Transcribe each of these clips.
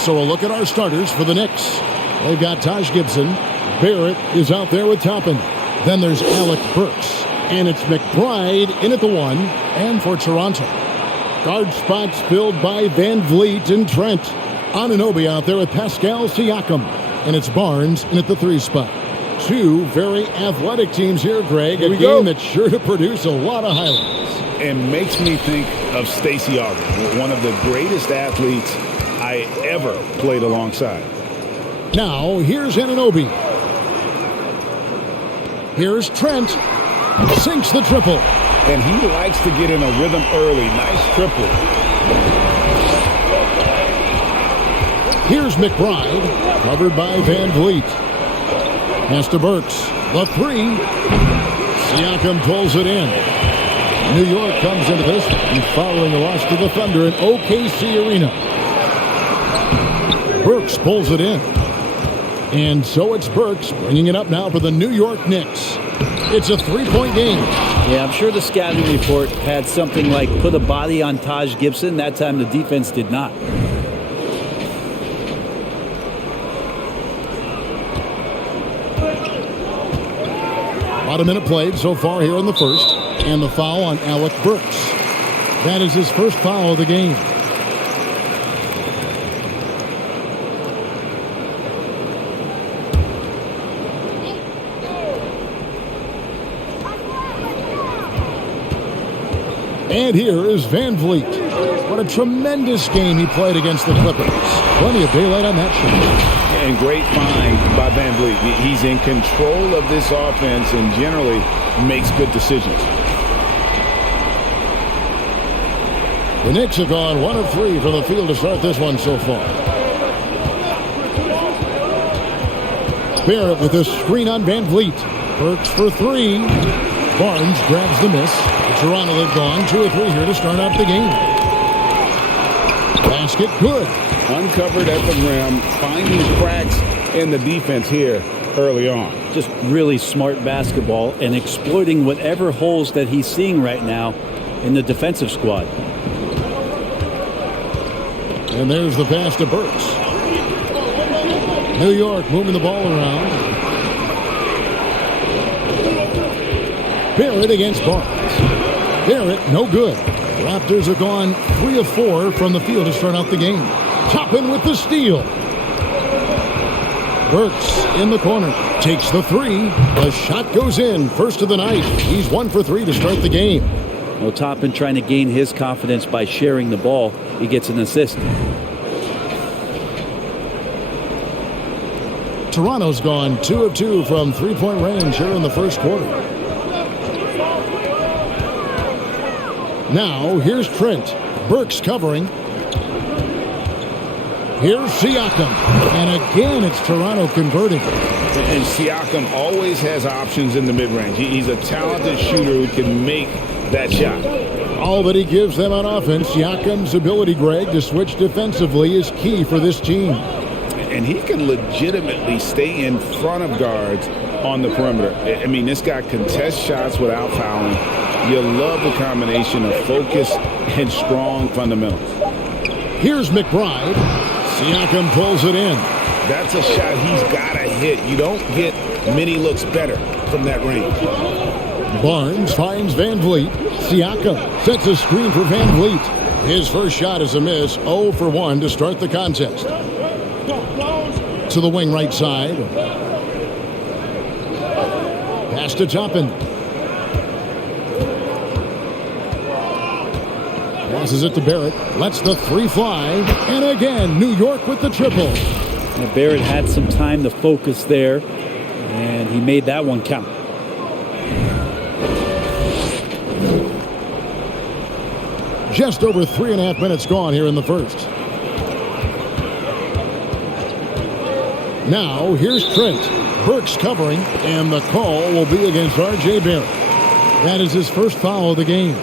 So a look at our starters for the Knicks. They've got Taj Gibson. Barrett is out there with Toppin. Then there's Alec Burks. And it's McBride in at the 1. And for Toronto, guard spots filled by Van Vliet and Trent. Anunoby out there with Pascal Siakam. And it's Barnes in at the 3 spot. Two very athletic teams here, Greg. Here a game that's sure to produce a lot of highlights. And makes me think of Stacey Augmon, one of the greatest athletes I ever played alongside. Now, here's Anunoby. Here's Trent. Sinks the triple. And he likes to get in a rhythm early. Nice triple. Here's McBride. Covered by Van Vliet. Pass to Burks. The 3. Siakam pulls it in. New York comes into this and following a loss to the Thunder in OKC Arena. Burks pulls it in. And so it's Burks bringing it up now for the New York Knicks. It's a 3-point game. Yeah, I'm sure the scouting report had something like put a body on Taj Gibson. That time the defense did not. About a minute played so far here in the first. And the foul on Alec Burks. That is his first foul of the game. And here is Van Vliet. What a tremendous game he played against the Clippers. Plenty of daylight on that shot. And great find by Van Vliet. He's in control of this offense and generally makes good decisions. The Knicks have gone 1 of 3 from the field to start this one so far. Barrett with a screen on Van Vliet. Burks for 3. Barnes grabs the miss. Toronto have gone 2 of 3 here to start out the game. Basket good. Uncovered at the rim, finding cracks in the defense here early on. Just really smart basketball and exploiting whatever holes that he's seeing right now in the defensive squad. And there's the pass to Burks. New York moving the ball around. Barrett against Barnes. Barrett, no good. Raptors have gone 3 of 4 from the field to start out the game. Toppin with the steal. Burks in the corner. Takes the 3. The shot goes in. First of the night. He's 1 for 3 to start the game. Well, Toppin trying to gain his confidence by sharing the ball. He gets an assist. Toronto's gone 2 of 2 from 3-point range here in the first quarter. Now, here's Trent. Burks covering. Here's Siakam. And again, it's Toronto converting. And Siakam always has options in the mid-range. He's a talented shooter who can make that shot. All that he gives them on offense, Siakam's ability, Greg, to switch defensively is key for this team. And he can legitimately stay in front of guards on the perimeter. I mean, this guy contests shots without fouling. You love the combination of focus and strong fundamentals. Here's McBride. Siakam pulls it in. That's a shot he's got to hit. You don't get many looks better from that range. Barnes finds Van Vliet. Siakam sets a screen for Van Vliet. His first shot is a miss. 0 for 1 to start the contest. To the wing right side. Pass to Toppin. Passes it to Barrett. Lets the 3 fly. And again, New York with the triple. Now, Barrett had some time to focus there, and he made that one count. Just over 3.5 minutes gone here in the first. Now, here's Trent. Burks covering, and the call will be against R.J. Barrett. That is his first foul of the game.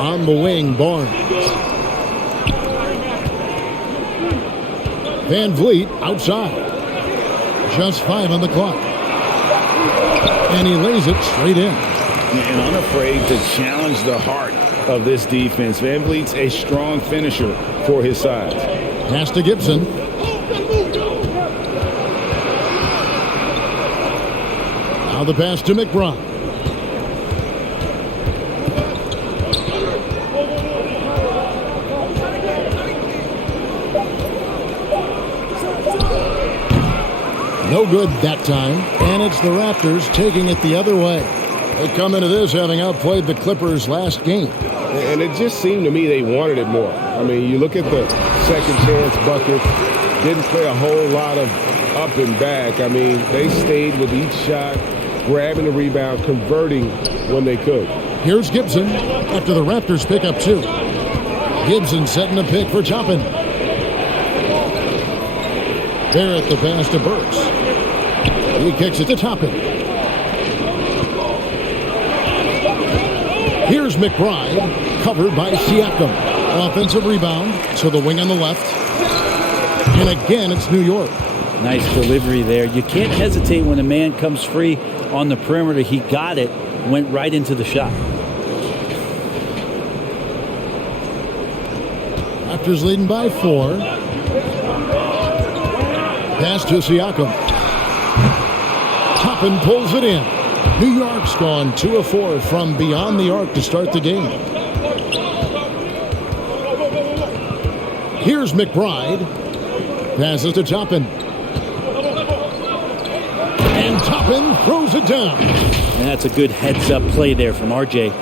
On the wing, Barnes. Van Vliet outside. Just 5 on the clock. And he lays it straight in. And unafraid to challenge the heart of this defense. VanVleet's a strong finisher for his size. Pass to Gibson. Now the pass to McBride. No good that time, and it's the Raptors taking it the other way. They come into this having outplayed the Clippers last game. And it just seemed to me they wanted it more. I mean, you look at the second chance bucket, didn't play a whole lot of up and back. I mean, they stayed with each shot, grabbing the rebound, converting when they could. Here's Gibson after the Raptors pick up 2. Gibson setting a pick for Toppin. Barrett the pass to Burks. He kicks it to Toppin. Here's McBride, covered by Siakam. Offensive rebound, so the wing on the left. And again, it's New York. Nice delivery there. You can't hesitate when a man comes free on the perimeter. He got it, went right into the shot. Raptors leading by 4. Pass to Siakam. Toppin pulls it in. New York's gone 2 of 4 from beyond the arc to start the game. Here's McBride. Passes to Toppin. And Toppin throws it down. And that's a good heads-up play there from RJ.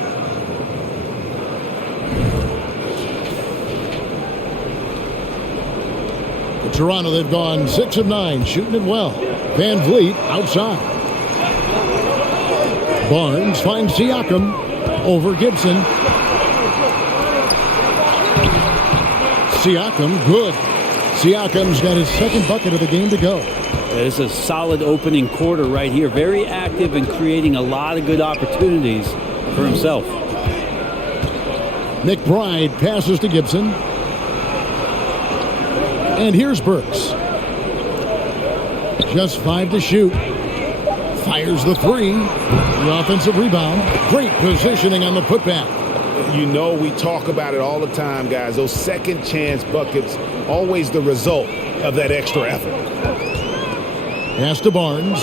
For Toronto, they've gone 6 of 9, shooting it well. VanVleet outside. Barnes finds Siakam over Gibson. Siakam, good. Siakam's got his second bucket of the game to go. It's a solid opening quarter right here. Very active and creating a lot of good opportunities for himself. McBride passes to Gibson. And here's Burks. Just 5 to shoot. Fires the 3. The offensive rebound. Great positioning on the putback. You know, we talk about it all the time, guys. Those second chance buckets, always the result of that extra effort. Pass to Barnes.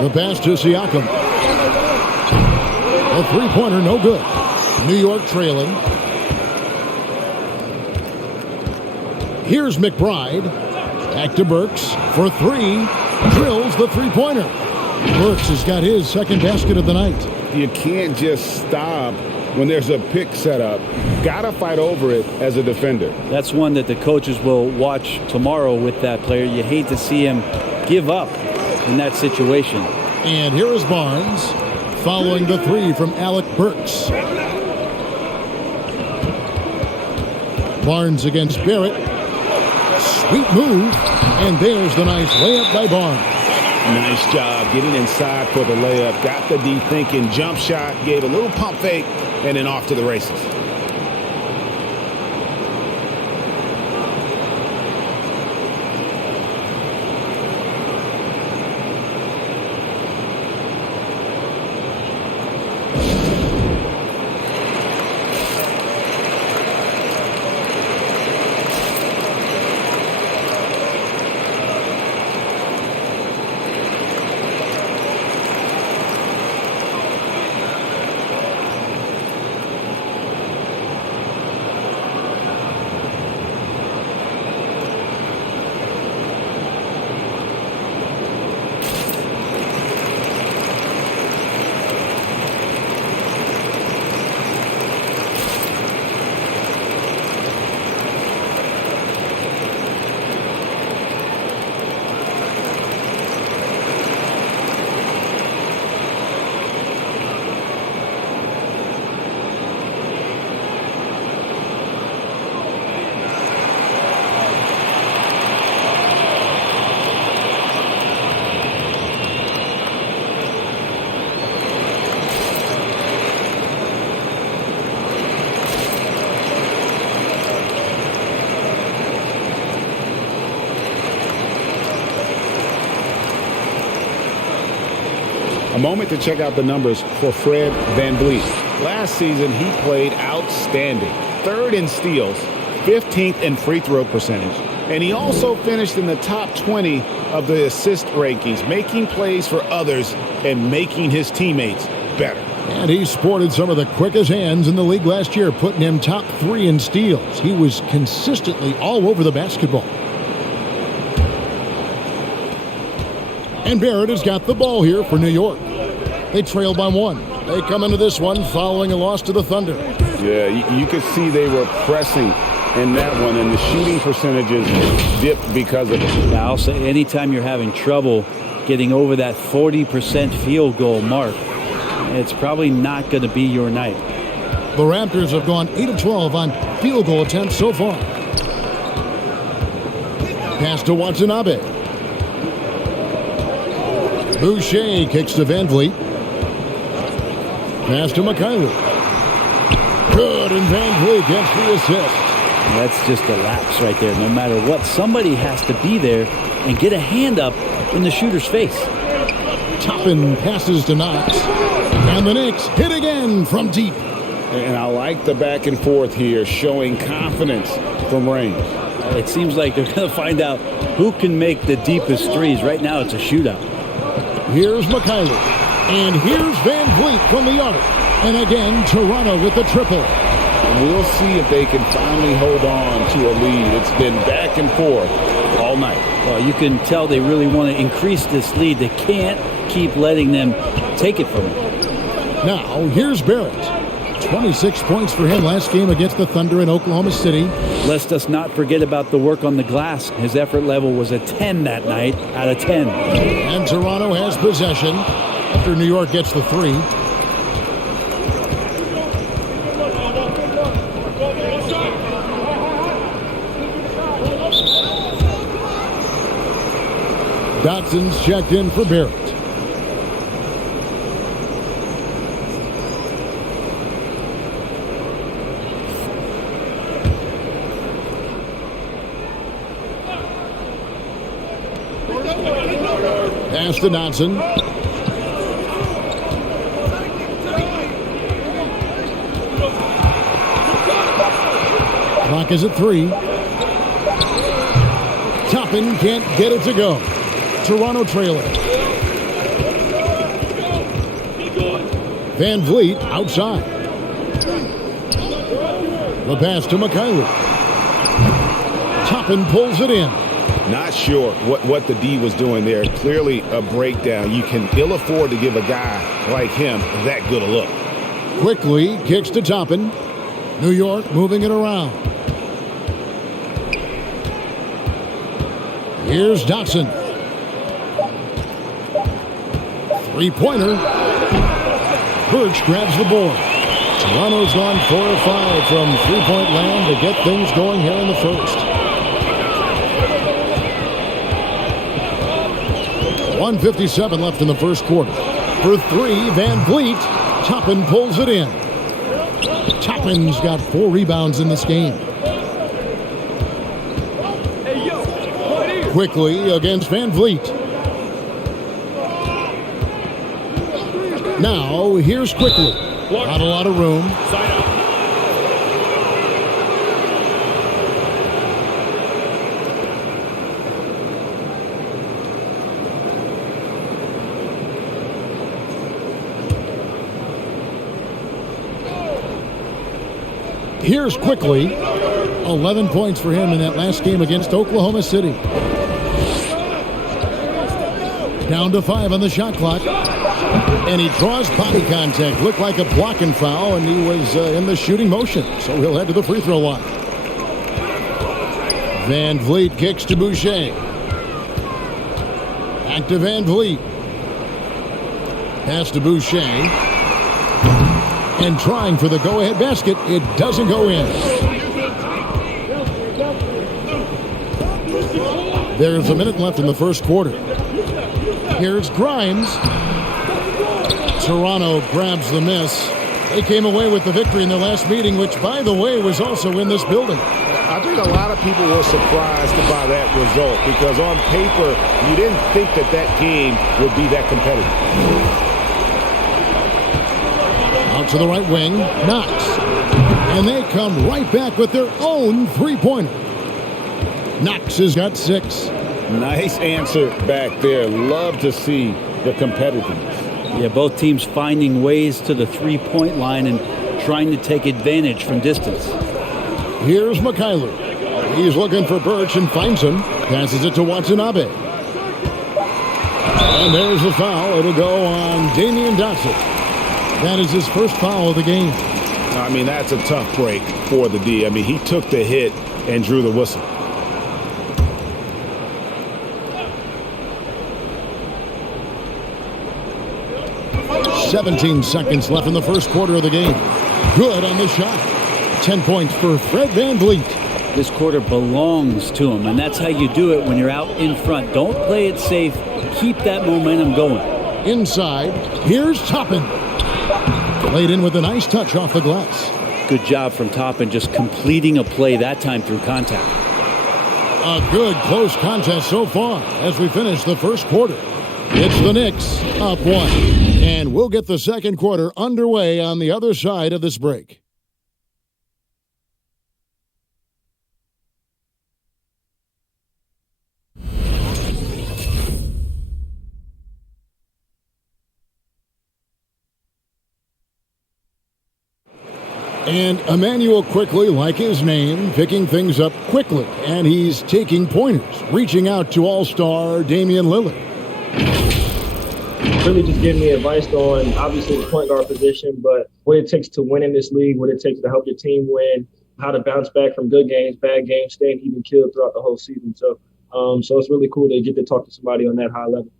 The pass to Siakam. A three-pointer, no good. New York trailing. Here's McBride. Back to Burks for 3. Drills the three-pointer. Burks has got his second basket of the night. You can't just stop when there's a pick set up. Gotta fight over it as a defender. That's one that the coaches will watch tomorrow with that player. You hate to see him give up in that situation. And here is Barnes following the 3 from Alec Burks. Barnes against Barrett. Sweet move. And there's the nice layup by Barnes. Nice job getting inside for the layup. Got the deep thinking jump shot. Gave a little pump fake. And then off to the races. A moment to check out the numbers for Fred VanVleet. Last season, he played outstanding. 3rd in steals, 15th in free throw percentage. And he also finished in the top 20 of the assist rankings, making plays for others and making his teammates better. And he sported some of the quickest hands in the league last year, putting him top 3 in steals. He was consistently all over the basketball. And Barrett has got the ball here for New York. They trail by 1. They come into this one following a loss to the Thunder. Yeah, you could see they were pressing in that one, and the shooting percentages dipped because of it. Yeah, I'll say anytime you're having trouble getting over that 40% field goal mark, it's probably not going to be your night. The Raptors have gone 8 of 12 on field goal attempts so far. Pass to Watanabe. Boucher kicks to VanVleet. Pass to McKinley. Good, and VanVleet gets the assist. That's just a lapse right there. No matter what, somebody has to be there and get a hand up in the shooter's face. Toppin passes to Knox. And the Knicks hit again from deep. And I like the back and forth here, showing confidence from range. It seems like they're going to find out who can make the deepest threes. Right now, it's a shootout. Here's McKinley. And here's VanVleet from the arc. And again, Toronto with the triple. We'll see if they can finally hold on to a lead. It's been back and forth all night. Well, you can tell they really want to increase this lead. They can't keep letting them take it from them. Now, here's Barrett. 26 points for him last game against the Thunder in Oklahoma City. Let us not forget about the work on the glass. His effort level was a 10 that night out of 10. And Toronto has possession after New York gets the 3. Dotson's checked in for Barrett. Pass to Dotson. Clock is at 3. Toppin can't get it to go. Toronto trailing. VanVleet outside. The pass to McKinley. Toppin pulls it in. Not sure what the D was doing there. Clearly a breakdown. You can ill afford to give a guy like him that good a look. Quickly kicks to Toppin. New York moving it around. Here's Dotson. Three-pointer. Birch grabs the board. Toronto's gone 4 of 5 from three-point land to get things going here in the first. 1:57 left in the first quarter. For 3, VanVleet. Toppin pulls it in. Toppin's got 4 rebounds in this game. Quickly against VanVleet. Now, here's Quickly. Not a lot of room. Here's Quickly. 11 points for him in that last game against Oklahoma City. Down to 5 on the shot clock. And he draws body contact. Looked like a blocking foul, and he was in the shooting motion. So he'll head to the free throw line. VanVleet kicks to Boucher. Back to VanVleet. Pass to Boucher. And trying for the go-ahead basket. It doesn't go in. There's a minute left in the first quarter. Here's Grimes. Toronto grabs the miss. They came away with the victory in their last meeting, which, by the way, was also in this building. I think a lot of people were surprised by that result because on paper, you didn't think that game would be that competitive. to the right wing. Knox. And they come right back with their own three-pointer. Knox has got 6. Nice answer back there. Love to see the competitiveness. Yeah, both teams finding ways to the three-point line and trying to take advantage from distance. Here's Mikhailuk. He's looking for Birch and finds him. Passes it to Watanabe. And there's a foul. It'll go on Damian Dotson. That is his first foul of the game. I mean, that's a tough break for the D. I mean, he took the hit and drew the whistle. "17 seconds left in the first quarter of the game. Good on the shot. 10 points for Fred VanVleet. This quarter belongs to him, and that's how you do it when you're out in front. Don't play it safe. Keep that momentum going. Inside, here's Toppin. Laid in with a nice touch off the glass. Good job from Toppin, just completing a play that time through contact. A good close contest so far as we finish the first quarter. It's the Knicks up 1. And we'll get the second quarter underway on the other side of this break. And Emmanuel quickly, like his name, picking things up quickly. And he's taking pointers, reaching out to all-star Damian Lillard. Really just giving me advice on, obviously, the point guard position, but what it takes to win in this league, what it takes to help your team win, how to bounce back from good games, bad games, staying even killed throughout the whole season. So it's really cool to get to talk to somebody on that high level.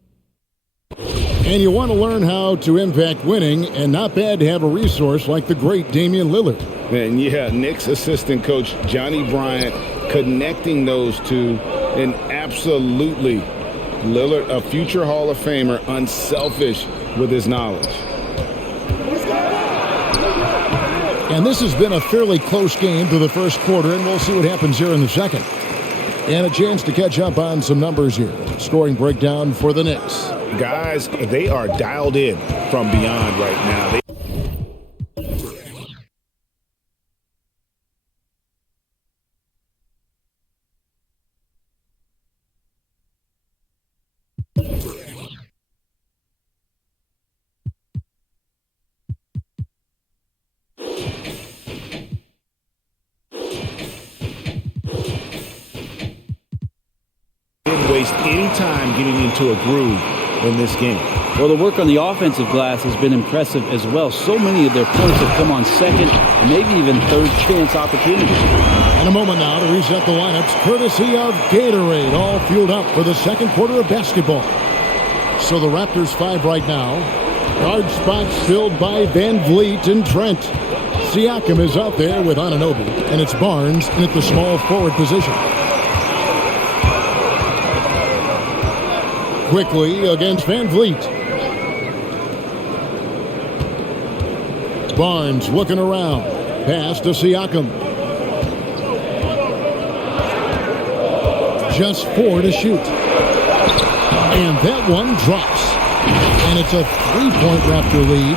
And you want to learn how to impact winning, and not bad to have a resource like the great Damian Lillard. And yeah, Knicks assistant coach Johnny Bryant connecting those two, and absolutely Lillard, a future Hall of Famer, unselfish with his knowledge. And this has been a fairly close game through the first quarter, and we'll see what happens here in the second. And a chance to catch up on some numbers here. Scoring breakdown for the Knicks. Guys, they are dialed in from beyond right now. Didn't waste any time getting into a groove in this game. Well, the work on the offensive glass has been impressive as well. So many of their points have come on second and maybe even third chance opportunities. And a moment now to reset the lineups, courtesy of Gatorade, all fueled up for the second quarter of basketball. So the Raptors 5 right now. Guard spots filled by VanVleet and Trent. Siakam is out there with Anunoby, and it's Barnes in at the small forward position. Quickly against VanVleet. Barnes looking around. Pass to Siakam. Just 4 to shoot. And that one drops. And it's a 3-point Raptor lead.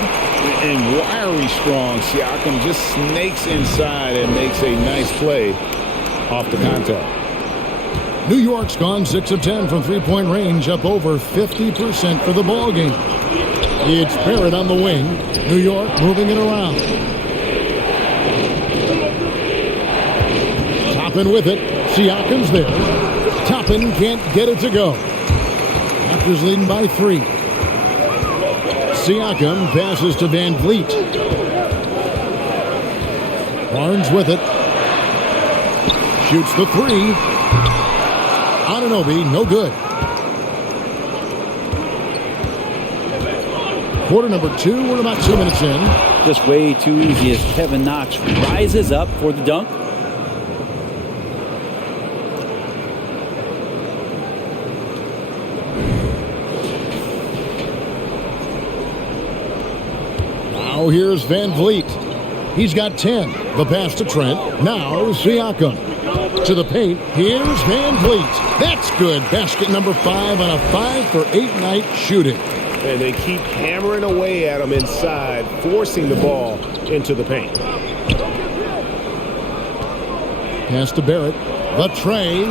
And wiry strong, Siakam just snakes inside and makes a nice play off the contact. New York's gone 6 of 10 from three-point range, up over 50% for the ball game. It's Barrett on the wing. New York moving it around. Toppin with it. Siakam's there. Toppin can't get it to go. Raptors leading by 3. Siakam passes to VanVleet. Barnes with it. Shoots the 3. Anunoby, no good. Quarter number 2, we're about 2 minutes in. Just way too easy as Kevin Knox rises up for the dunk. Now here's VanVleet. He's got 10. The pass to Trent. Now Siakam. To the paint. Here's VanVleet. That's good. Basket number 5 on a 5 for 8 night shooting. and they keep hammering away at him inside, forcing the ball into the paint. Pass to Barrett. The tray.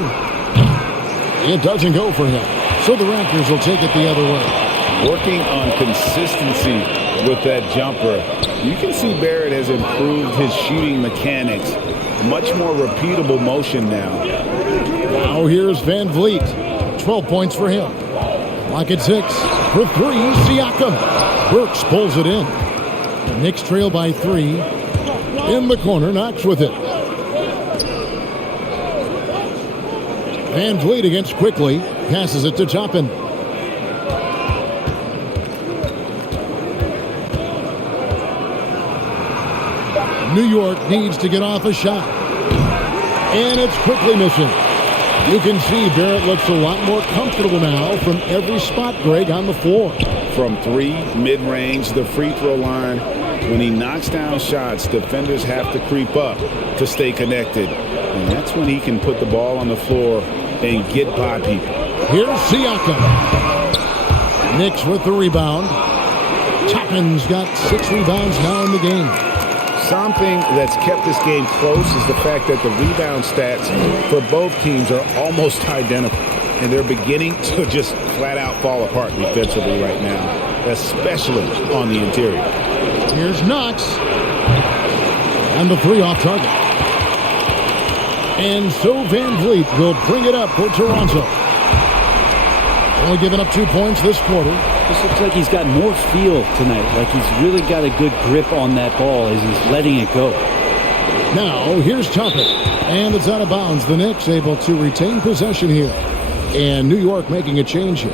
It doesn't go for him. So the Raptors will take it the other way. Working on consistency with that jumper. You can see Barrett has improved his shooting mechanics. Much more repeatable motion now. Now here's Van Vliet. 12 points for him. Clock at 6. For 3, Siakam. Burks pulls it in. The Knicks trail by 3. In the corner, Knox with it. Van Vliet against Quickly. Passes it to Toppin. New York needs to get off a shot. And it's quickly missing. You can see Barrett looks a lot more comfortable now from every spot, Greg, on the floor. From 3, mid-range, the free throw line. When he knocks down shots, defenders have to creep up to stay connected. And that's when he can put the ball on the floor and get by people. Here's Siakam. Knicks with the rebound. Toppin's got 6 rebounds now in the game. Something that's kept this game close is the fact that the rebound stats for both teams are almost identical. And they're beginning to just flat out fall apart defensively right now, especially on the interior. Here's Knox. And the 3 off target. And so Van Vliet will bring it up for Toronto. Only giving up 2 points this quarter. This looks like he's got more feel tonight. Like he's really got a good grip on that ball as he's letting it go. Now, here's Toppin. And it's out of bounds. The Knicks able to retain possession here. And New York making a change here.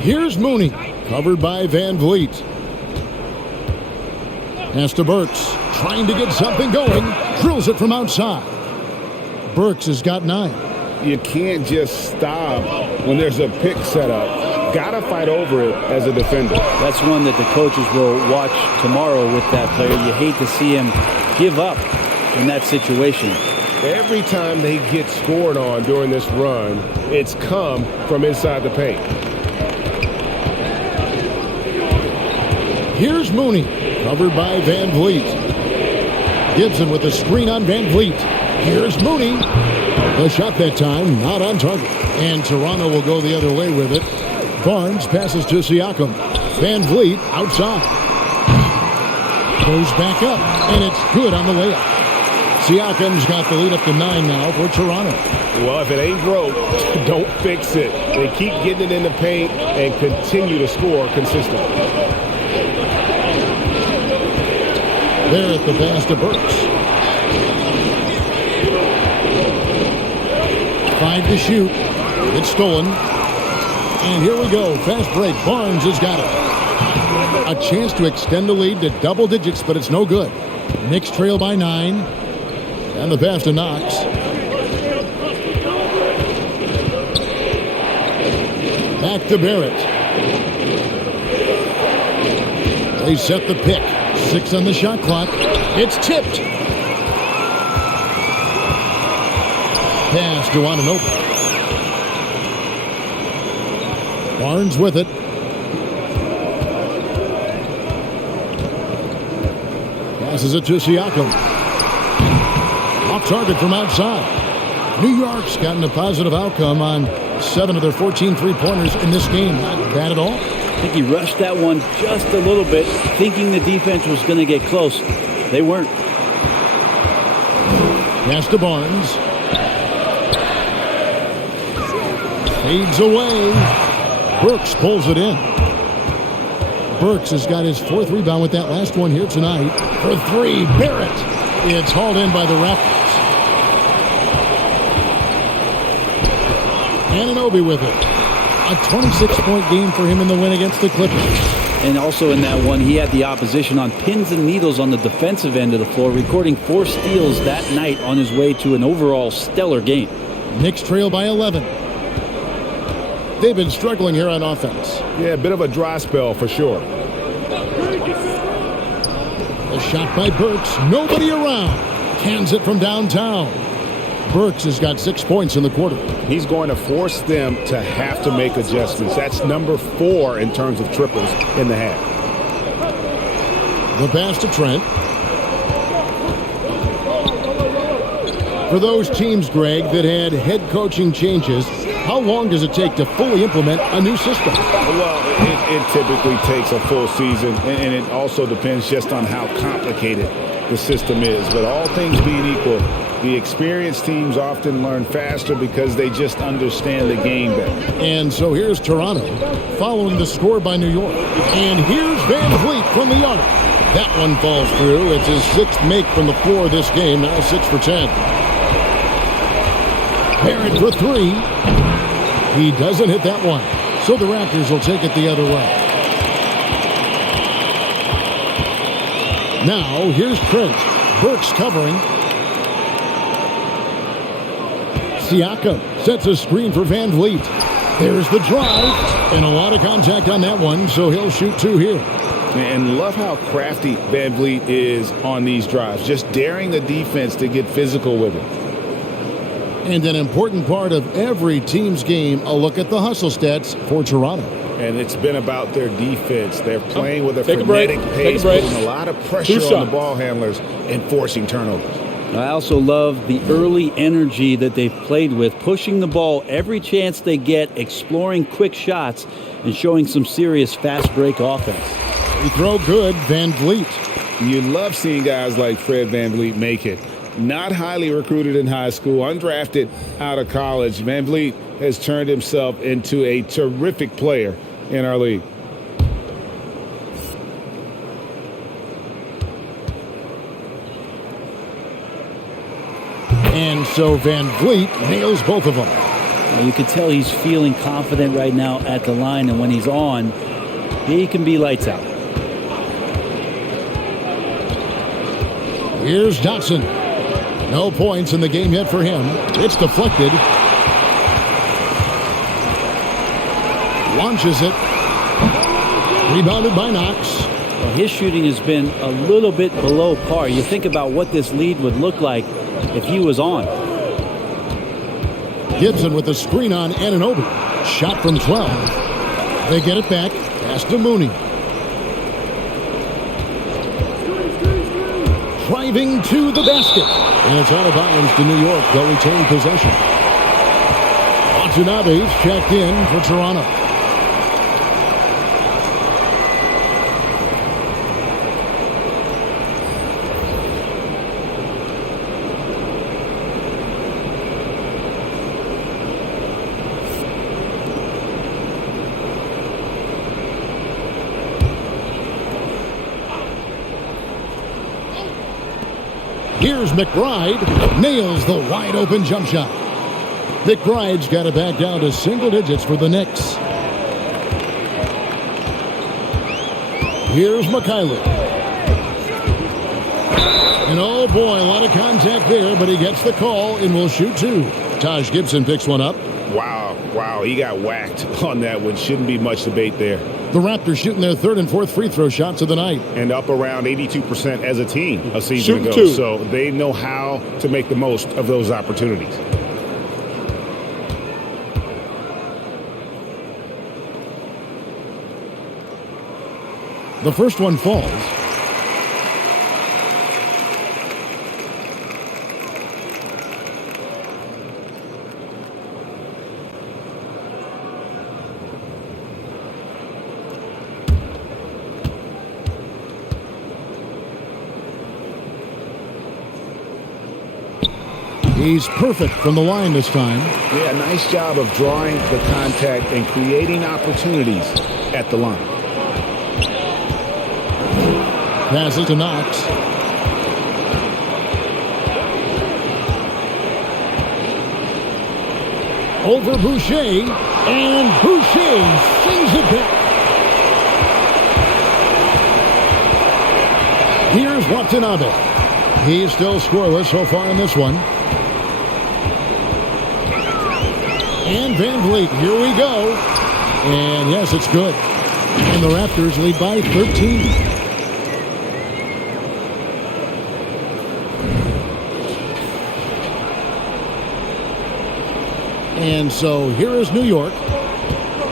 Here's Mooney. Covered by Van Vliet. Pass to Burks. Trying to get something going. Drills it from outside. Burks has got 9. You can't just stop when there's a pick set up. Gotta fight over it as a defender. That's one that the coaches will watch tomorrow with that player. You hate to see him give up in that situation. Every time they get scored on during this run, it's come from inside the paint. Here's Mooney. Covered by Van Vliet. Gibson with the screen on Van Vliet. Here's Mooney. The shot that time, not on target. And Toronto will go the other way with it. Barnes passes to Siakam. Van Vliet outside. Goes back up, and it's good on the layup. Siakam's got the lead up to 9 now for Toronto. Well, if it ain't broke, don't fix it. They keep getting it in the paint and continue to score consistently. There at the pass to Burks. 5 to shoot. It's stolen. And here we go. Fast break. Barnes has got it. A chance to extend the lead to double digits, but it's no good. Knicks trail by 9. And the pass to Knox. Back to Barrett. They set the pick. 6 on the shot clock. It's tipped. Pass to Anunoby. Barnes with it. Passes it to Siakam. Off target from outside. New York's gotten a positive outcome on 7 of their 14 three-pointers in this game. Not bad at all. I think he rushed that one just a little bit, thinking the defense was going to get close. They weren't. Pass to Barnes. Fades away. Burks pulls it in. Burks has got his 4th rebound with that last one here tonight. For 3, Barrett. It's hauled in by the Raptors. Anunoby with it. A 26-point game for him in the win against the Clippers. And also in that one, he had the opposition on pins and needles on the defensive end of the floor, recording 4 steals that night on his way to an overall stellar game. Knicks trail by 11. They've been struggling here on offense. Yeah, a bit of a dry spell for sure. A shot by Burks. Nobody around. Cans it from downtown. Burks has got 6 points in the quarter. He's going to force them to have to make adjustments. That's number 4 in terms of triples in the half. The pass to Trent. For those teams, Greg, that had head coaching changes, how long does it take to fully implement a new system? Well, it typically takes a full season, and it also depends just on how complicated the system is. But all things being equal, the experienced teams often learn faster because they just understand the game better. And so here's Toronto following the score by New York. And here's Van Vliet from the arc. That one falls through. It's his 6th make from the floor this game, now 6 for 10. Barrett for 3. He doesn't hit that one. So the Raptors will take it the other way. Now, here's Trent. Burks covering. Siakam sets a screen for Van Vliet. There's the drive. And a lot of contact on that one, so he'll shoot 2 here. And love how crafty Van Vliet is on these drives. Just daring the defense to get physical with it. And an important part of every team's game, a look at the hustle stats for Toronto. And it's been about their defense. They're playing with a frenetic pace, putting a lot of pressure on the ball handlers and forcing turnovers. I also love the early energy that they've played with, pushing the ball every chance they get, exploring quick shots, and showing some serious fast break offense. They throw good, Van Vliet. You love seeing guys like Fred Van Vliet make it. Not highly recruited in high school, undrafted out of college, Van Vliet has turned himself into a terrific player in our league. And so Van Vliet nails both of them. Well, you can tell he's feeling confident right now at the line, and when he's on, he can be lights out. Here's Johnson. No points in the game yet for him. It's deflected. Launches it. Rebounded by Knox. Well, his shooting has been a little bit below par. You think about what this lead would look like if he was on. Gibson with the screen on Anunoby. Shot from 12. They get it back. Pass to Mooney. Driving to the basket. And it's out of bounds to New York. They'll retain possession. Watanabe's checked in for Toronto. Here's McBride. Nails the wide-open jump shot. McBride's got it back down to single digits for the Knicks. Here's McKaylee. And oh boy, a lot of contact there, but he gets the call and will shoot 2. Taj Gibson picks one up. Wow, he got whacked on that one. Shouldn't be much debate there. The Raptors shooting their 3rd and 4th free throw shots of the night. And up around 82% as a team a season ago. So they know how to make the most of those opportunities. The first one falls. He's perfect from the line this time. Yeah, nice job of drawing the contact and creating opportunities at the line. Passes to Knox. Over Boucher, and Boucher sings it back. Here's Watanabe. He's still scoreless so far in this one. And Van Vliet, here we go. And yes, it's good. And the Raptors lead by 13. And so here is New York.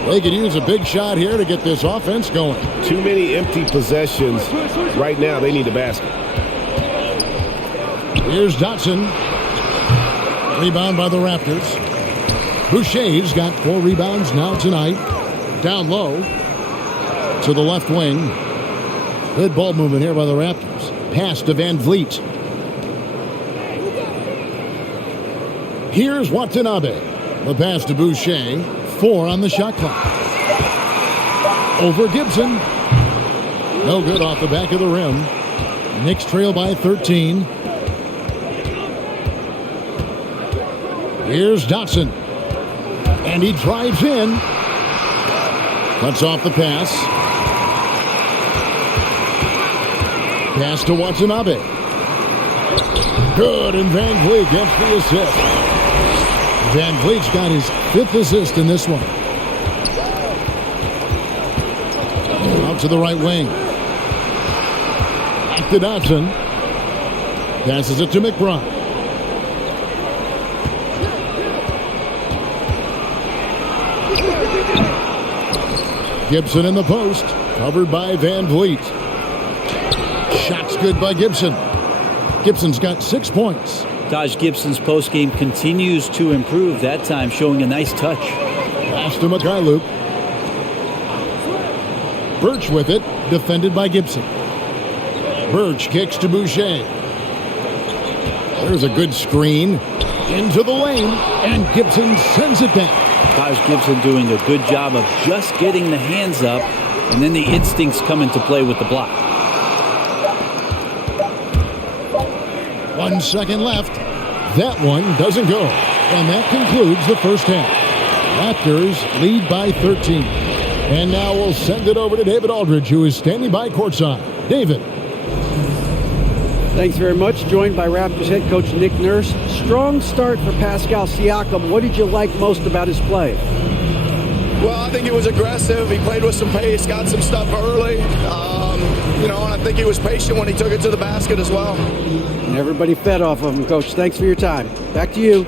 They could use a big shot here to get this offense going. Too many empty possessions. Right now, they need a basket. Here's Dotson. Rebound by the Raptors. Boucher's got 4 rebounds now tonight. Down low to the left wing. Good ball movement here by the Raptors. Pass to Van Vliet. Here's Watanabe. The pass to Boucher. 4 on the shot clock. Over Gibson. No good off the back of the rim. Knicks trail by 13. Here's Dotson. And he drives in. Cuts off the pass. Pass to Watanabe. Good, and Van Vliet gets the assist. Van Vliet's got his 5th assist in this one. Out to the right wing. Back to Dotson. Passes it to McBride. Gibson in the post. Covered by Van Vliet. Shot's good by Gibson. Gibson's got 6 points. Taj Gibson's postgame continues to improve, that time showing a nice touch. Pass to Mikhailuk. Birch with it, defended by Gibson. Birch kicks to Boucher. There's a good screen. Into the lane, and Gibson sends it down. Taj Gibson doing a good job of just getting the hands up, and then the instincts come into play with the block. 1 second left. That one doesn't go. And that concludes the first half. Raptors lead by 13. And now we'll send it over to David Aldridge, who is standing by courtside. David. Thanks very much. Joined by Raptors head coach Nick Nurse. Strong start for Pascal Siakam. What did you like most about his play? Well, I think he was aggressive. He played with some pace, got some stuff early. And I think he was patient when he took it to the basket as well. And everybody fed off of him, Coach. Thanks for your time. Back to you.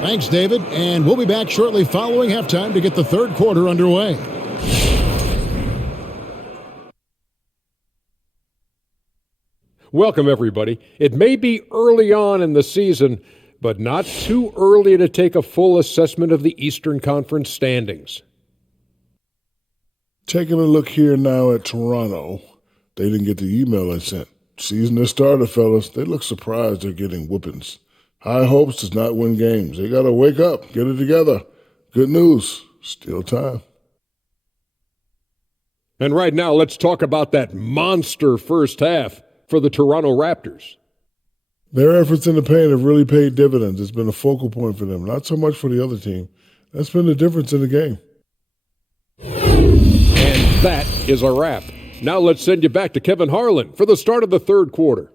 Thanks, David. And we'll be back shortly following halftime to get the third quarter underway. Welcome, everybody. It may be early on in the season, but not too early to take a full assessment of the Eastern Conference standings. Taking a look here now at Toronto. They didn't get the email I sent. Season has started, fellas. They look surprised they're getting whoopings. High hopes does not win games. They got to wake up, get it together. Good news, still time. And right now, let's talk about that monster first half for the Toronto Raptors. Their efforts in the paint have really paid dividends. It's been a focal point for them, not so much for the other team. That's been the difference in the game. And that is a wrap. Now let's send you back to Kevin Harlan for the start of the third quarter.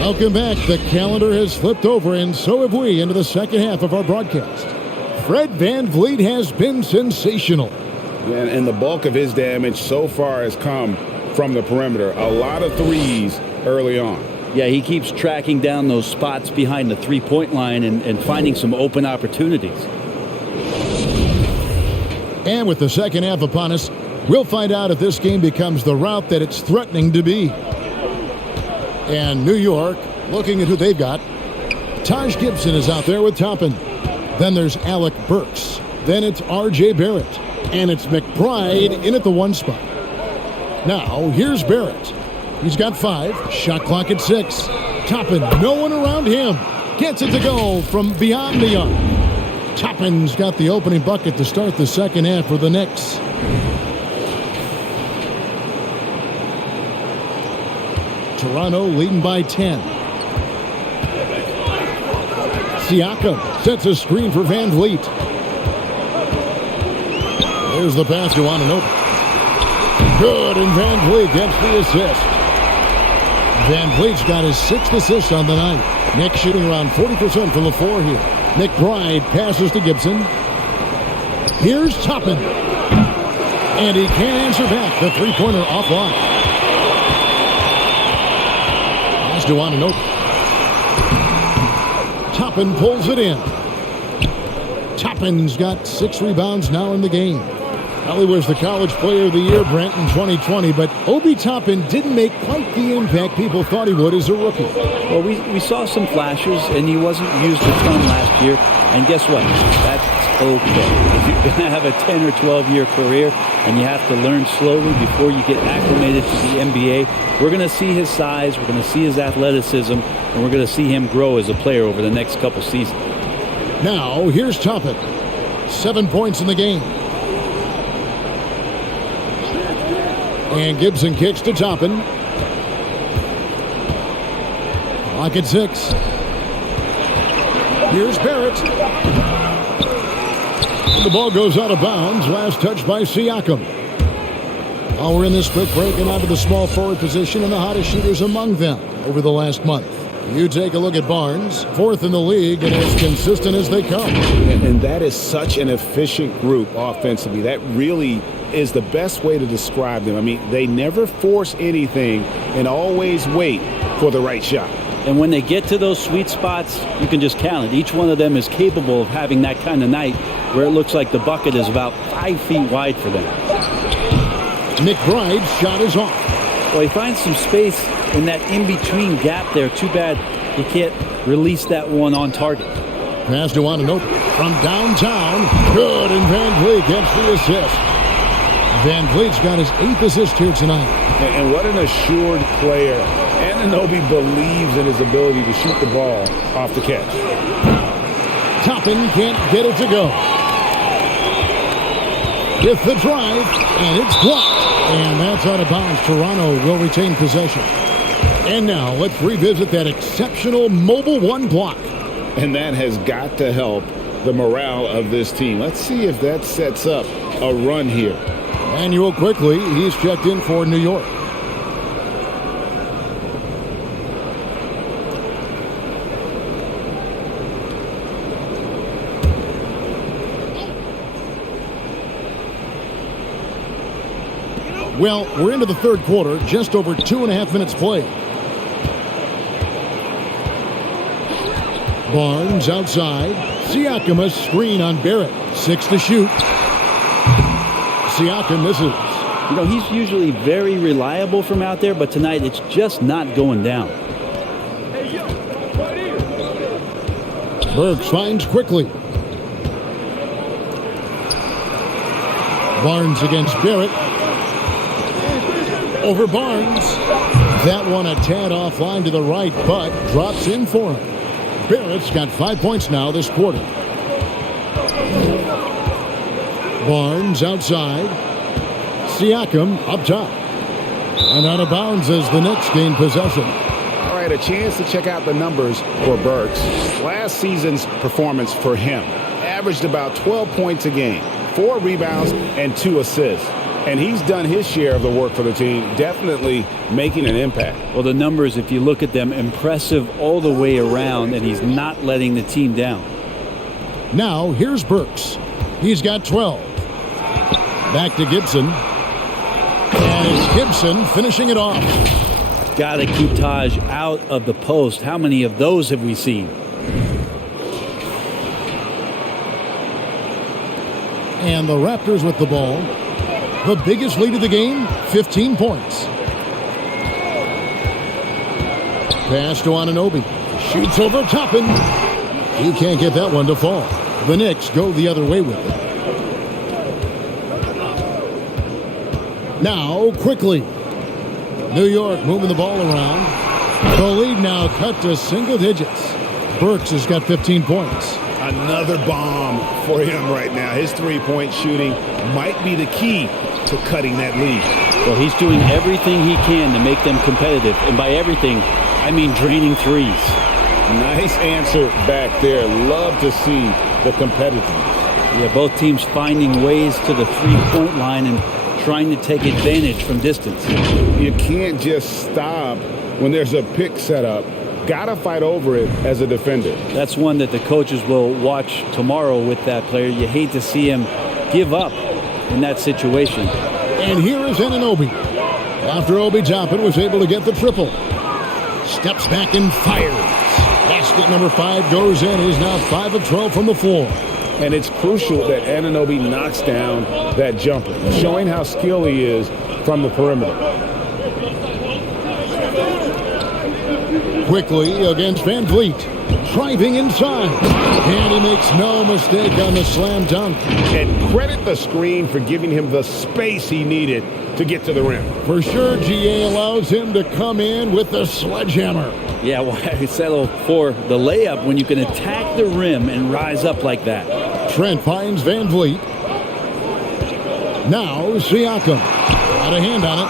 Welcome back. The calendar has flipped over, and so have we, into the second half of our broadcast. Fred Van Vliet has been sensational. And the bulk of his damage so far has come from the perimeter. A lot of threes early on. Yeah, he keeps tracking down those spots behind the three-point line and finding some open opportunities. And with the second half upon us, we'll find out if this game becomes the rout that it's threatening to be. And New York, looking at who they've got, Taj Gibson is out there with Toppin. Then there's Alec Burks. Then it's R.J. Barrett. And it's McBride in at the 1 spot. Now, here's Barrett. He's got 5. Shot clock at 6. Toppin, no one around him. Gets it to go from beyond the arc. Toppin's got the opening bucket to start the second half for the Knicks. Toronto leading by 10. Siakam sets a screen for Van Vliet. There's the pass to Anunoby. Good, and Van Vliet gets the assist. Van Vliet's got his 6th assist on the night. Nick shooting around 40% from the floor here. McBride passes to Gibson. Here's Toppin. And he can't answer back. The three-pointer offline. Pass to Ananobi. Toppin pulls it in. Toppin's got 6 rebounds now in the game. Well, he was the College Player of the Year, Brent, in 2020, but Obi Toppin didn't make quite the impact people thought he would as a rookie. Well, we saw some flashes, and he wasn't used a ton last year. And guess what? That's okay. If you're going to have a 10 or 12-year career and you have to learn slowly before you get acclimated to the NBA, we're going to see his size, we're going to see his athleticism, and we're going to see him grow as a player over the next couple seasons. Now, here's Toppin. 7 points in the game. And Gibson kicks to Toppin. Clock at 6. Here's Barrett. The ball goes out of bounds. Last touch by Siakam. While we're in this quick break and out of the small forward position and the hottest shooters among them over the last month. You take a look at Barnes, 4th in the league and as consistent as they come. And that is such an efficient group offensively. That really is the best way to describe them. I mean, they never force anything and always wait for the right shot. And when they get to those sweet spots, you can just count it. Each one of them is capable of having that kind of night where it looks like the bucket is about 5 feet wide for them. McBride's shot is off. Well, he finds some space in that in-between gap there. Too bad he can't release that one on target. Pass to Ananobi from downtown. Good, and Van Vliet gets the assist. Van Vliet's got his 8th assist here tonight. And what an assured player. Anunoby believes in his ability to shoot the ball off the catch. Toppin can't get it to go. With the drive, and it's blocked. And that's out of bounds. Toronto will retain possession. And now let's revisit that exceptional mobile 1 block. And that has got to help the morale of this team. Let's see if that sets up a run here. Manuel quickly, he's checked in for New York. Well, we're into the third quarter, just over 2.5 minutes played. Barnes outside. Siakam a screen on Barrett. 6 to shoot. Siakam misses. You know, he's usually very reliable from out there, but tonight it's just not going down. Burks finds quickly. Barnes against Barrett. Over Barnes. That one a tad offline to the right, but drops in for him. Barrett's got 5 points now this quarter. Barnes outside. Siakam up top. And out of bounds as the Knicks gain possession. All right, a chance to check out the numbers for Burks. Last season's performance for him averaged about 12 points a game, 4 rebounds, and 2 assists. And he's done his share of the work for the team, definitely making an impact. Well, the numbers, if you look at them, impressive all the way around, and he's not letting the team down. Now, here's Burks. He's got 12. Back to Gibson. And it's Gibson finishing it off. Got to keep Taj out of the post. How many of those have we seen? And the Raptors with the ball. The biggest lead of the game, 15 points. Pass to Anunoby. Shoots over Toppin. He can't get that one to fall. The Knicks go the other way with it. Now, quickly. New York moving the ball around. The lead now cut to single digits. Burks has got 15 points. Another bomb for him right now. His three-point shooting might be the key to cutting that lead. Well, he's doing everything he can to make them competitive. And by everything, I mean draining threes. Nice answer back there. Love to see the competitiveness. Yeah, both teams finding ways to the three-point line and trying to take advantage from distance. You can't just stop when there's a pick set up. Got to fight over it as a defender. That's one that the coaches will watch tomorrow with that player. You hate to see him give up in that situation. And here is Anunoby. After Obi Toppin was able to get the triple. Steps back and fires. Basket number 5 goes in. He's now 5 of 12 from the floor. And it's crucial that Anunoby knocks down that jumper, showing how skilled he is from the perimeter. Quickly against Van Vliet. Driving inside. And he makes no mistake on the slam dunk. And credit the screen for giving him the space he needed to get to the rim. For sure, GA allows him to come in with the sledgehammer. Yeah, why settle for the layup when you can attack the rim and rise up like that? Trent finds Van Vliet. Now Siakam. Got a hand on it.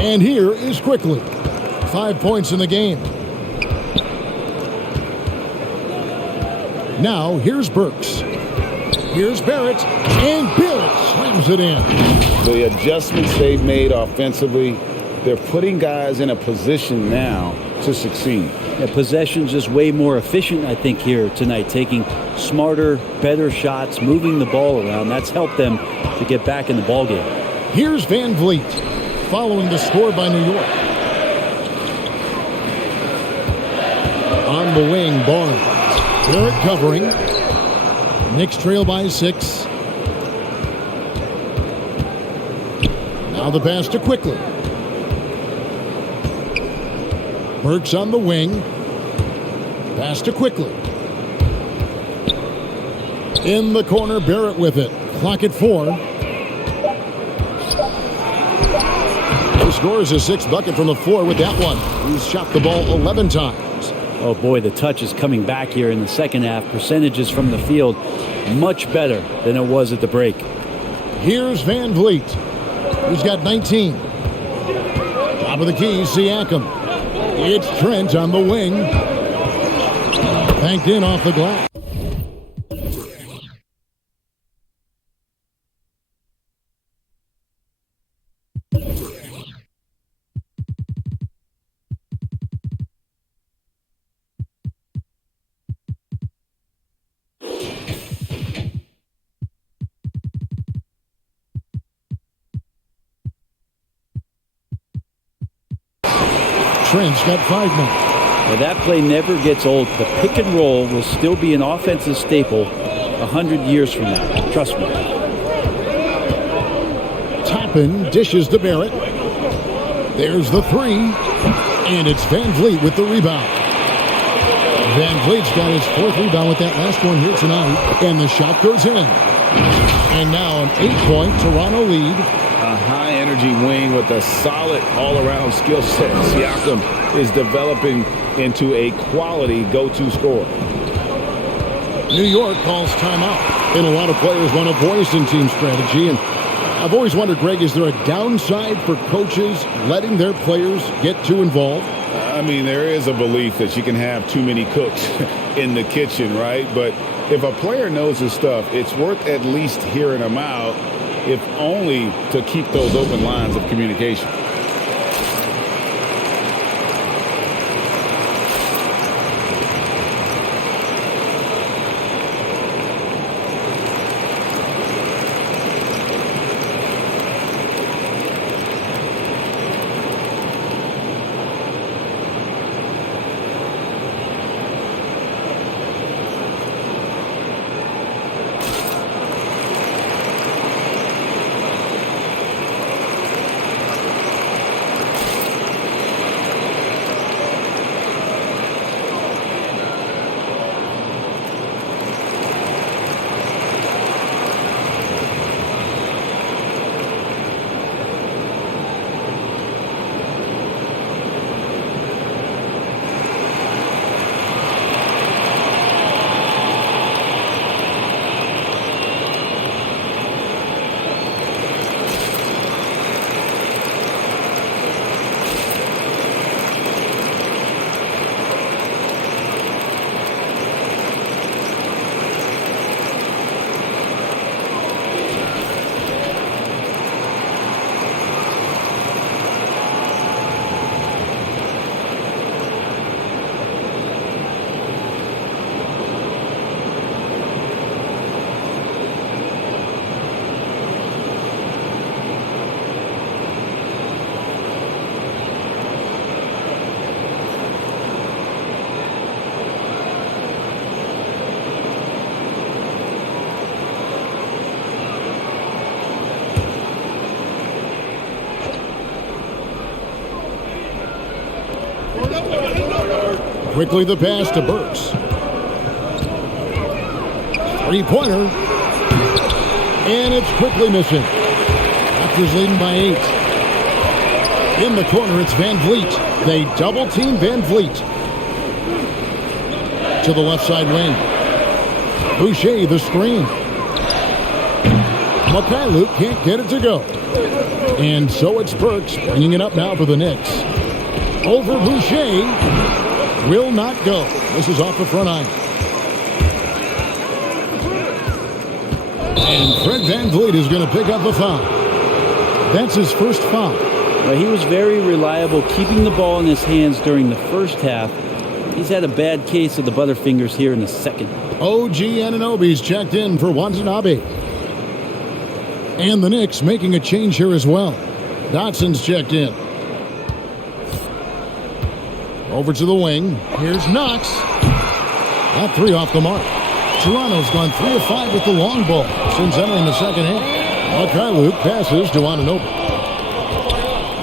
And here is Quickly. 5 points in the game. Now here's Burks. Here's Barrett. And Barrett slams it in. The adjustments they've made offensively, they're putting guys in a position now to succeed. Yeah, possession's just way more efficient, I think, here tonight. Taking smarter, better shots, moving the ball around. That's helped them to get back in the ballgame. Here's Van Vliet following the score by New York. On the wing, Barnes. Barrett covering. Knicks trail by 6. Now the pass to Quickly. Burks on the wing. Pass to Quickly. In the corner, Barrett with it. Clock at 4. He scores his 6th bucket from the floor with that one. He's shot the ball 11 times. Oh boy, the touch is coming back here in the second half. Percentages from the field much better than it was at the break. Here's Van Vliet. He's got 19. Top of the key, Siakam. It's Trent on the wing. Banked in off the glass. Trent's got 5 more. Well, that play never gets old. The pick and roll will still be an offensive staple 100 years from now. Trust me. Toppin dishes to Barrett. There's the 3. And it's Van Vliet with the rebound. Van Vliet's got his 4th rebound with that last one here tonight. And the shot goes in. And now an 8-point Toronto lead. A high-energy wing with a solid all-around skill set. Siakam is developing into a quality go-to scorer. New York calls timeout. And a lot of players want a voice in team strategy. And I've always wondered, Greg, is there a downside for coaches letting their players get too involved? I mean, there is a belief that you can have too many cooks in the kitchen, right? But if a player knows his stuff, it's worth at least hearing them out, if only to keep those open lines of communication. Quickly the pass to Burks. Three-pointer. And it's quickly missing. Raptors leading by 8. In the corner, it's Van Vliet. They double-team Van Vliet. To the left side wing. Boucher, the screen. Mikhailuk can't get it to go. And so it's Burks bringing it up now for the Knicks. Over Boucher. Will not go. This is off the front iron. And Fred Van Vliet is going to pick up a foul. That's his first foul. Well, he was very reliable, keeping the ball in his hands during the first half. He's had a bad case of the butterfingers here in the second. OG Anunoby's checked in for Watanabe. And the Knicks making a change here as well. Dotson's checked in. Over to the wing. Here's Knox. That three off the mark. Toronto's gone 3 of 5 with the long ball since entering the second half. Mikhailuk passes to Anunoby.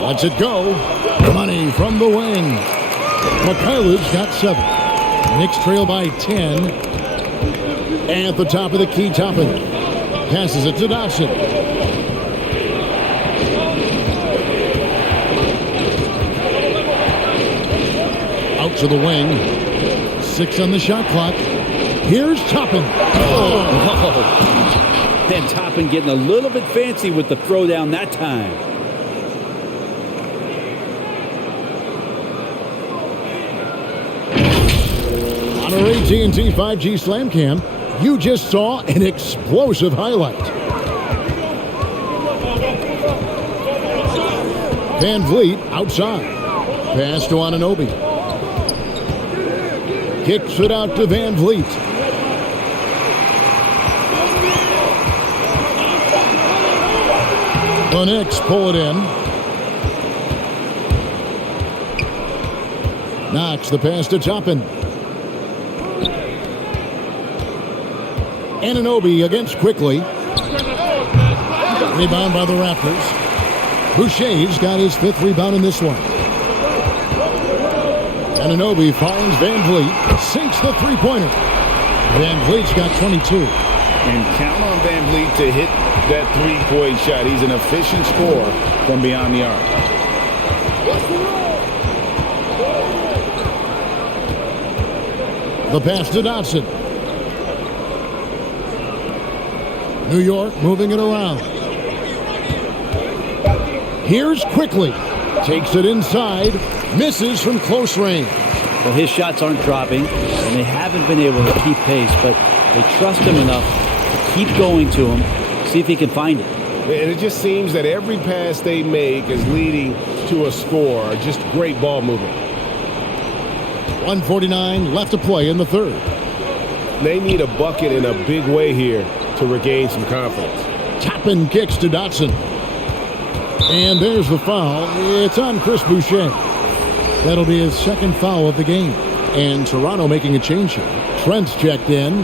Lets it go. Money from the wing. Mikhailuk's got 7. Knicks trail by 10. And at the top of the key, Toppin passes it to Dotson. Out to the wing. 6 on the shot clock. Here's Toppin. Oh. And Toppin getting a little bit fancy with the throwdown that time. On our AT&T 5G Slam Cam, you just saw an explosive highlight. Van Vliet outside. Pass to Anunoby. Kicks it out to Van Vliet. The Knicks pull it in. Knox the pass to Toppin. Anunoby against Quickly. Rebound by the Raptors. Boucher's got his 5th rebound in this one. Anunoby finds Van Vliet. Sinks the three-pointer. Van Vliet's got 22. And count on Van Vliet to hit that three-point shot. He's an efficient scorer from beyond the arc. The pass to Dotson. New York moving it around. Here's Quickly. Takes it inside. Misses from close range. Well, his shots aren't dropping, and they haven't been able to keep pace, but they trust him enough to keep going to him, see if he can find it. And it just seems that every pass they make is leading to a score. Just great ball movement. 1:49 left to play in the third. They need a bucket in a big way here to regain some confidence. Toppin kicks to Dotson. And there's the foul. It's on Chris Boucher. That'll be his 2nd foul of the game. And Toronto making a change here. Trent's checked in.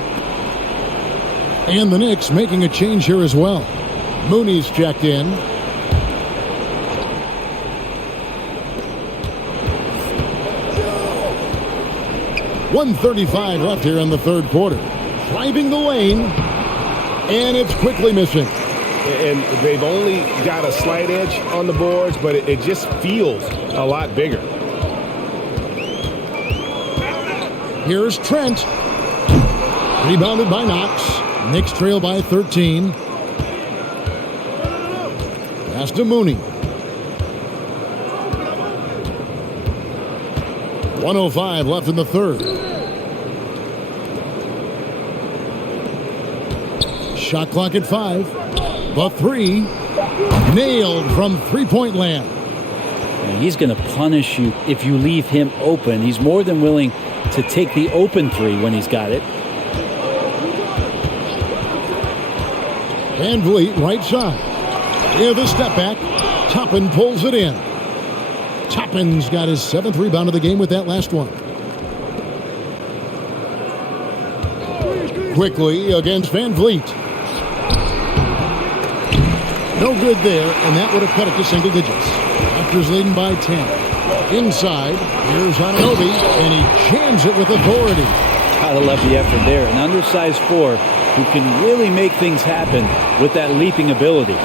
And the Knicks making a change here as well. Mooney's checked in. .135 left here in the third quarter. Driving the lane. And it's quickly missing. And they've only got a slight edge on the boards, but it just feels a lot bigger. Here's Trent. Rebounded by Knox. Knicks trail by 13. Pass to Mooney. 1:05 left in the third. Shot clock at 5. The three. Nailed from three-point land. And he's going to punish you if you leave him open. He's more than willing to take the open three when he's got it. Van Vliet, right side. Near the step back. Toppin pulls it in. Toppin's got his 7th rebound of the game with that last one. Quickly against Van Vliet. No good there, and that would have cut it to single digits. Raptors leading by 10. Inside, here's Anunoby, and he jams it with authority. Gotta love the effort there. An undersized 4 who can really make things happen with that leaping ability.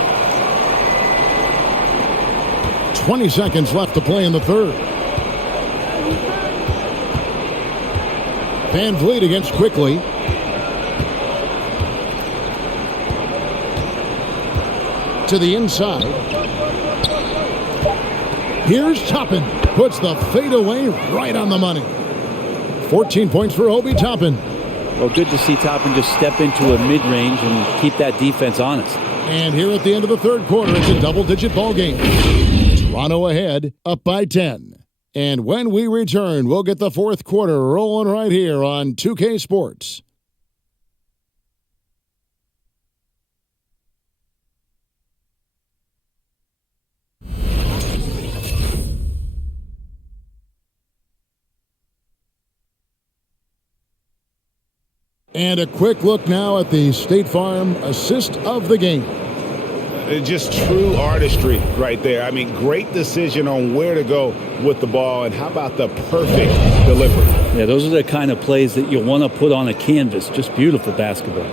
20 seconds left to play in the third. Van Vliet against Quickly. To the inside. Here's Toppin. Puts the fadeaway right on the money. 14 points for Obi Toppin. Well, good to see Toppin just step into a mid-range and keep that defense honest. And here at the end of the third quarter, it's a double-digit ball game. Toronto ahead, up by 10. And when we return, we'll get the fourth quarter rolling right here on 2K Sports. And a quick look now at the State Farm assist of the game. Just true artistry right there. I mean, great decision on where to go with the ball, and how about the perfect delivery? Yeah, those are the kind of plays that you want to put on a canvas. Just beautiful basketball.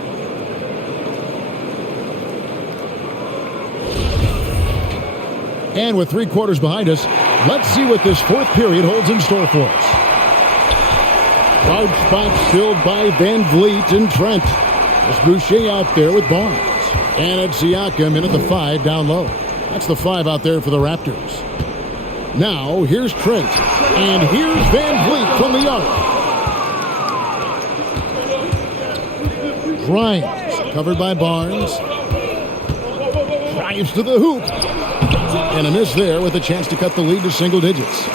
And with 3 quarters behind us, let's see what this fourth period holds in store for us. Large spots filled by Van Vliet and Trent. There's Boucher out there with Barnes. And it's Siakam in at the 5 down low. That's the 5 out there for the Raptors. Now, here's Trent. And here's Van Vliet from the arc. Grimes, covered by Barnes. Drives to the hoop. And a miss there with a chance to cut the lead to single digits.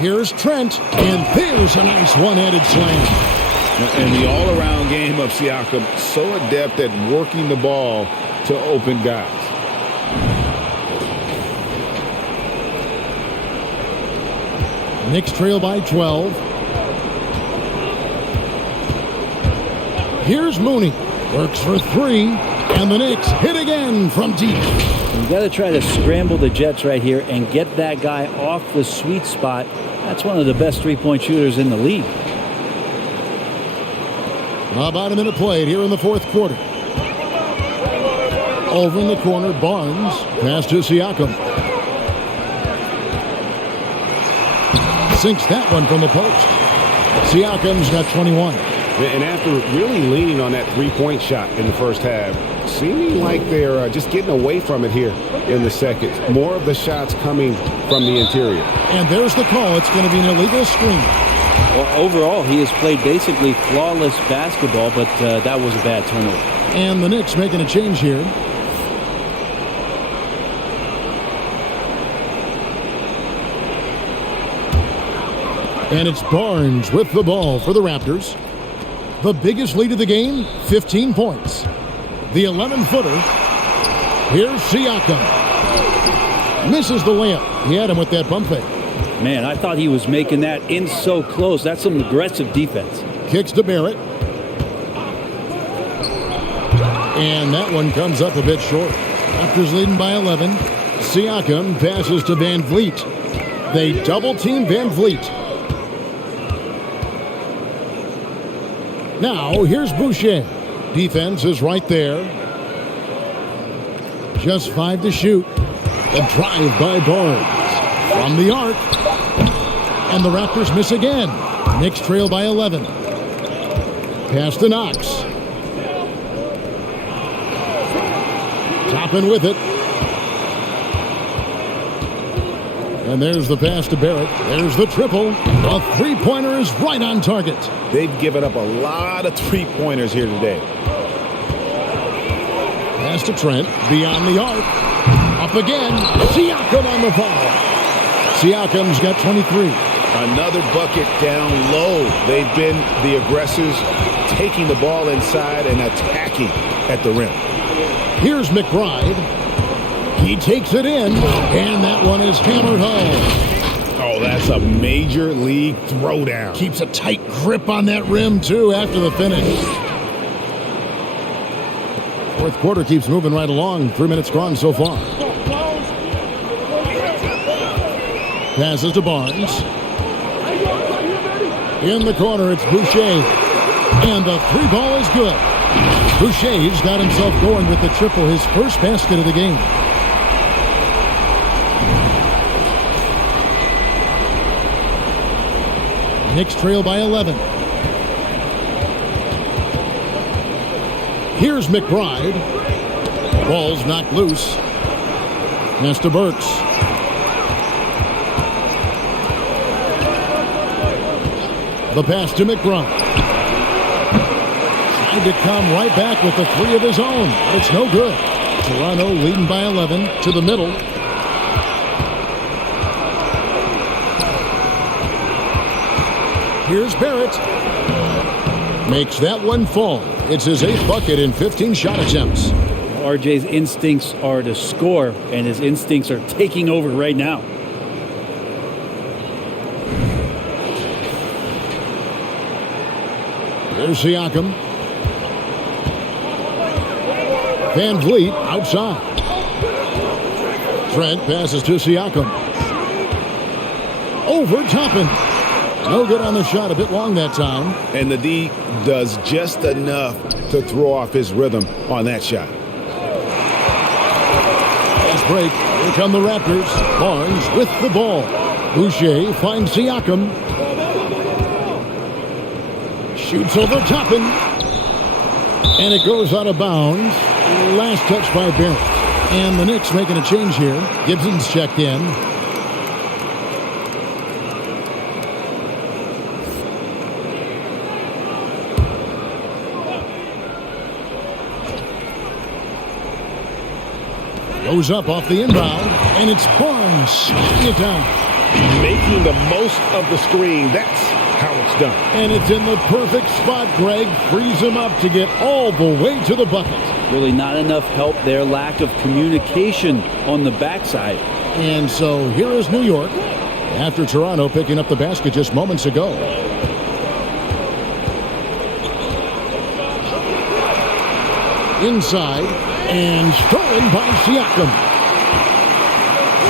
Here's Trent, and there's a nice one-handed slam. And the all-around game of Siakam, so adept at working the ball to open guys. Knicks trail by 12. Here's Mooney. Works for 3, and the Knicks hit again from deep. You got to try to scramble the Jets right here and get that guy off the sweet spot. That's one of the best three-point shooters in the league. About a minute played here in the fourth quarter. Over in the corner, Barnes. Pass to Siakam. Sinks that one from the post. Siakam's got 21. And after really leaning on that three-point shot in the first half, seeming like they're just getting away from it here in the second. More of the shots coming from the interior. And there's the call. It's going to be an illegal screen. Well, overall, he has played basically flawless basketball, but that was a bad turnover. And the Knicks making a change here. And it's Barnes with the ball for the Raptors. The biggest lead of the game, 15 points. The 11-footer. Here's Siakam. Misses the layup. He had him with that bump fake. Man, I thought he was making that in so close. That's some aggressive defense. Kicks to Barrett. And that one comes up a bit short. Raptors leading by 11. Siakam passes to Van Vliet. They double-team Van Vliet. Now, here's Boucher. Defense is right there. Just 5 to shoot. The drive by Barnes. From the arc. And the Raptors miss again. Knicks trail by 11. Pass to Knox. Toppin with it. And there's the pass to Barrett. There's the triple. A three-pointer is right on target. They've given up a lot of three-pointers here today. Pass to Trent. Beyond the arc. Up again. Siakam on the foul. Siakam's got 23. Another bucket down low. They've been the aggressors, taking the ball inside and attacking at the rim. Here's McBride. He takes it in, and that one is hammered home. Oh, that's a major league throwdown. Keeps a tight grip on that rim, too, after the finish. Fourth quarter keeps moving right along. 3 minutes gone so far. Passes to Barnes. In the corner, it's Boucher. And the three ball is good. Boucher's got himself going with the triple, his first basket of the game. Knicks trail by 11. Here's McBride. Ball's knocked loose. Pass to Burks. The pass to McBride. Tried to come right back with the three of his own. It's no good. Toronto leading by 11 to the middle. Here's Barrett. Makes that one fall. It's his 8th bucket in 15 shot attempts. RJ's instincts are to score, and his instincts are taking over right now. There's Siakam. Van Vliet outside. Trent passes to Siakam. Over Toppin. No good on the shot, a bit long that time. And the D does just enough to throw off his rhythm on that shot. Fast break. Here come the Raptors. Barnes with the ball. Boucher finds Siakam. Shoots over Toppin. And it goes out of bounds. Last touch by Barrett. And the Knicks making a change here. Gibson's checked in. Goes up off the inbound, and it's Barnes shooting it down. Making the most of the screen. That's how it's done. And it's in the perfect spot, Greg. Frees him up to get all the way to the bucket. Really not enough help there. Lack of communication on the backside. And so here is New York after Toronto picking up the basket just moments ago. Inside and stolen by Siakam.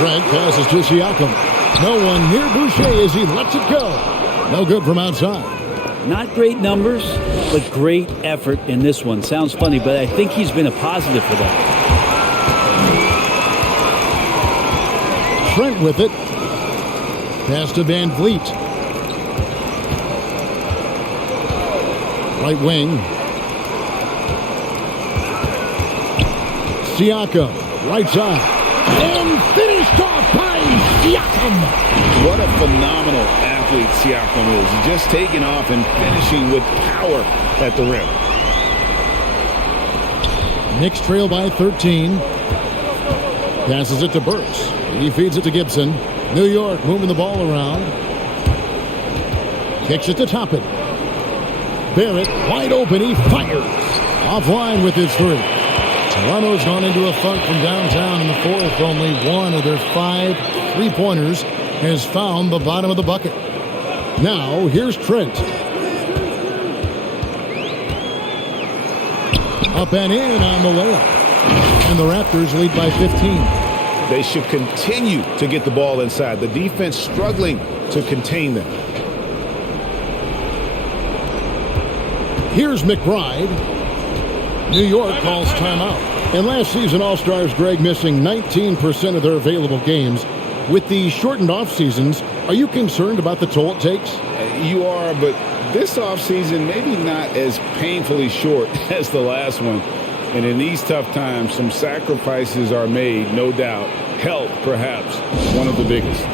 Trent passes to Siakam. No one near Boucher as he lets it go. No good from outside. Not great numbers, but great effort in this one. Sounds funny, but I think he's been a positive for them. Trent with it. Pass to Van Vliet. Right wing. Siakam, right side. And finished off by Siakam. What a phenomenal athlete Siakam is. Just taking off and finishing with power at the rim. Knicks trail by 13. Passes it to Burks. He feeds it to Gibson. New York moving the ball around. Kicks it to Toppin. Barrett wide open. He fires. Offline with his three. Toronto's gone into a funk from downtown in the fourth. Only one of their 5 3-pointers has found the bottom of the bucket. Now, here's Trent. Up and in on the layup. And the Raptors lead by 15. They should continue to get the ball inside. The defense struggling to contain them. Here's McBride. New York calls timeout. And last season, All-Stars, Greg, missing 19% of their available games. With the shortened off seasons, are you concerned about the toll it takes? You are, but this offseason maybe not as painfully short as the last one. And in these tough times, some sacrifices are made, no doubt. Health, perhaps, one of the biggest.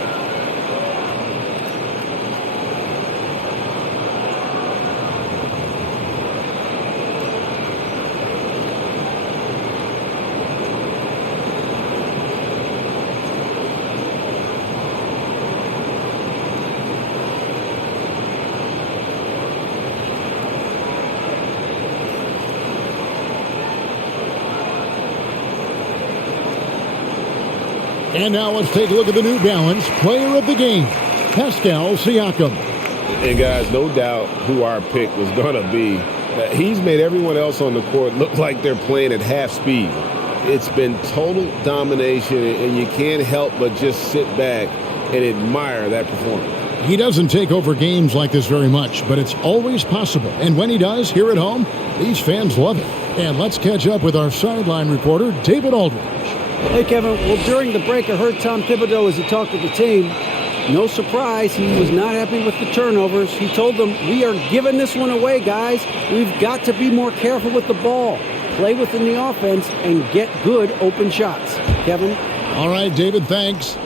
And now let's take a look at the New Balance player of the game, Pascal Siakam. And guys, no doubt who our pick was going to be. He's made everyone else on the court look like they're playing at half speed. It's been total domination, and you can't help but just sit back and admire that performance. He doesn't take over games like this very much, but it's always possible. And when he does, here at home, these fans love it. And let's catch up with our sideline reporter, David Aldridge. Hey, Kevin. Well, during the break, I heard Tom Thibodeau as he talked to the team. No surprise, he was not happy with the turnovers. He told them, we are giving this one away, guys. We've got to be more careful with the ball, play within the offense, and get good open shots. Kevin? All right, David, thanks.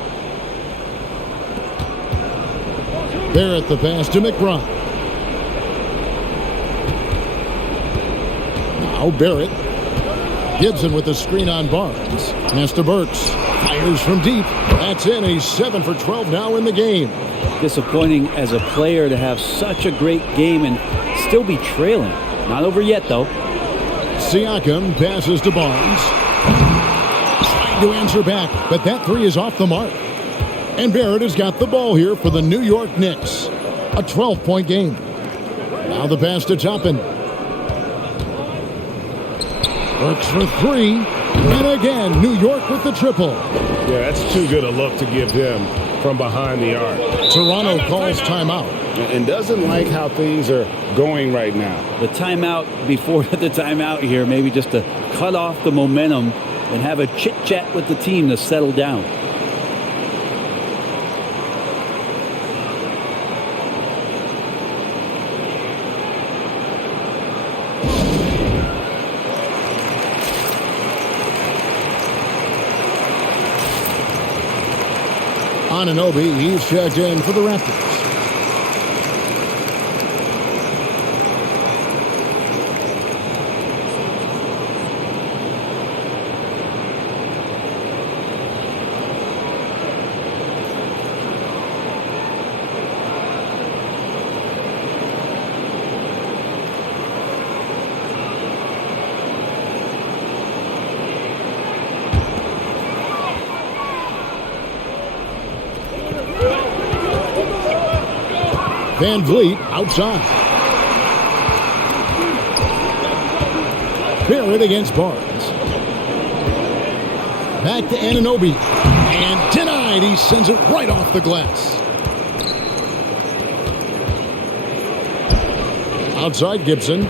Barrett the pass to McBride. Now Barrett. Gibson with the screen on Barnes. Pass to Burks. Fires from deep. That's in. He's 7 for 12 now in the game. Disappointing as a player to have such a great game and still be trailing. Not over yet, though. Siakam passes to Barnes. Trying to answer back, but that three is off the mark. And Barrett has got the ball here for the New York Knicks. A 12-point game. Now the pass to Toppin. Works for three. And again, New York with the triple. Yeah, that's too good a look to give them from behind the arc. Toronto calls timeout. And doesn't like how things are going right now. The timeout before the timeout here, maybe just to cut off the momentum and have a chit-chat with the team to settle down. Anunoby, he's checked in for the Raptors. Van Vliet outside. Barrett against Barnes. Back to Anunoby. And denied. He sends it right off the glass. Outside Gibson.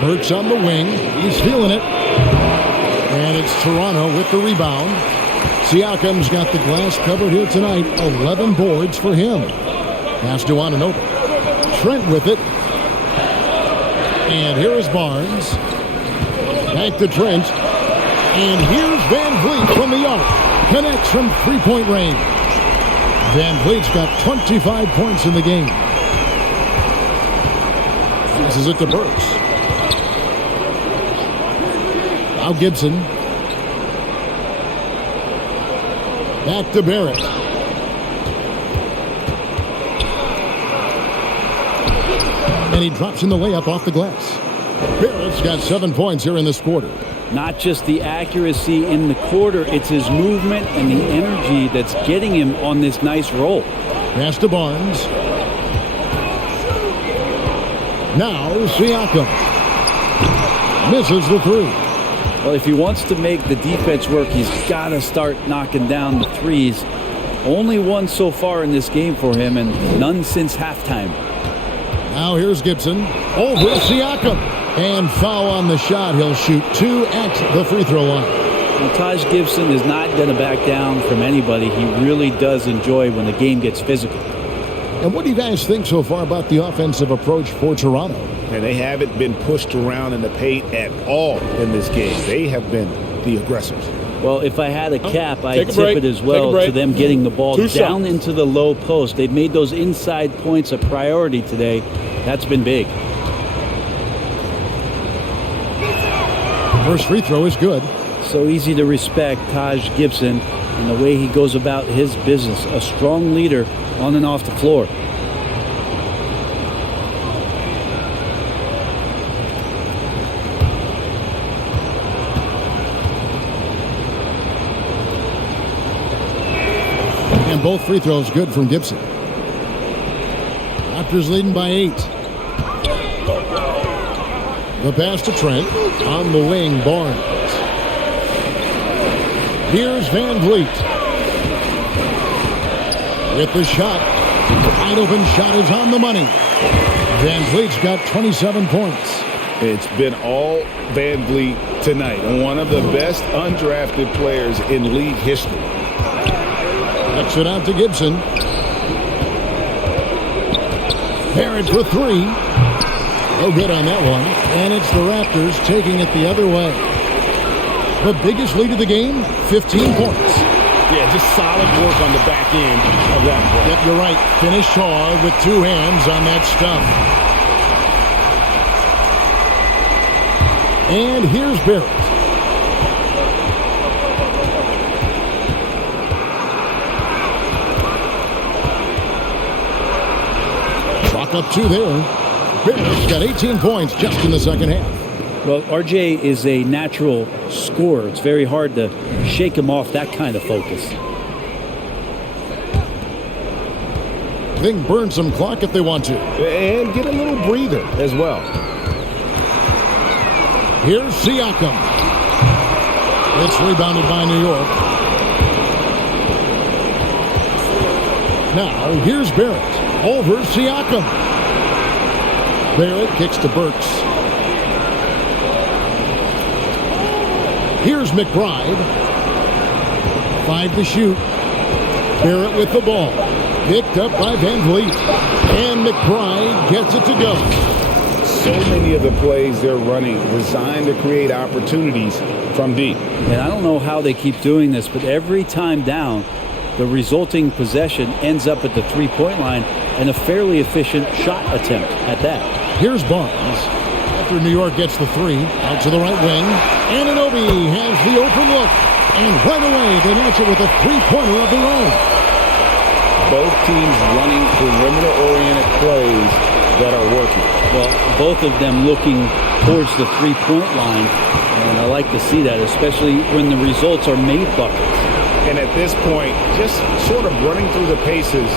Burks on the wing. He's feeling it. And it's Toronto with the rebound. Siakam's got the glass covered here tonight. 11 boards for him. Pass to Anunoby. Trent with it. And here is Barnes. Back to Trent. And here's Van Vliet from the arc. Connects from three-point range. Van Vliet's got 25 points in the game. Passes it to Burks. Now Gibson. Back to Barrett. And he drops in the layup off the glass. Barrett's got 7 points here in this quarter. Not just the accuracy in the quarter, it's his movement and the energy that's getting him on this nice roll. Pass to Barnes. Now Siakam. Misses the three. Well, if he wants to make the defense work, he's got to start knocking down the threes. Only one so far in this game for him, and none since halftime. Now here's Gibson. Over Siakam. And foul on the shot. He'll shoot 2 at the free throw line. Well, Taj Gibson is not going to back down from anybody. He really does enjoy when the game gets physical. And what do you guys think so far about the offensive approach for Toronto? And they haven't been pushed around in the paint at all in this game. They have been the aggressors. Well, if I had a cap, I'd tip it as well to them getting the ball down into the low post. They've made those inside points a priority today. That's been big. First free throw is good. So easy to respect Taj Gibson and the way he goes about his business. A strong leader on and off the floor. And both free throws good from Gibson. Raptors leading by 8. The pass to Trent. On the wing, Barnes. Here's Van Vliet. with the shot. Wide open shot is on the money. Van Vliet's got 27 points. It's been all Van Vliet tonight. One of the best undrafted players in league history. Kicks it out to Gibson. Barrett for three. No good on that one. And it's the Raptors taking it the other way. The biggest lead of the game, 15 points. Yeah, just solid work on the back end of that play. Yep, you're right. Finish Shaw with two hands on that stuff. And here's Barrett. Clock up two there. Barrett's got 18 points just in the second half. Well, RJ is a natural scorer. It's very hard to shake him off that kind of focus. They can burn some clock if they want to. And get a little breather as well. Here's Siakam. It's rebounded by New York. Now, here's Barrett. Over Siakam. Barrett kicks to Burks. Here's McBride. 5 to shoot. Barrett with the ball. Picked up by Van Vliet. And McBride gets it to go. So many of the plays they're running designed to create opportunities from deep. And I don't know how they keep doing this, but every time down, the resulting possession ends up at the three-point line and a fairly efficient shot attempt at that. Here's Barnes. After New York gets the three, out to the right wing. Anunoby has the open look. And right away, they match it with a three-pointer of their own. Both teams running perimeter-oriented plays that are working. Well, both of them looking towards the three-point line. And I like to see that, especially when the results are made buckets. And at this point, just sort of running through the paces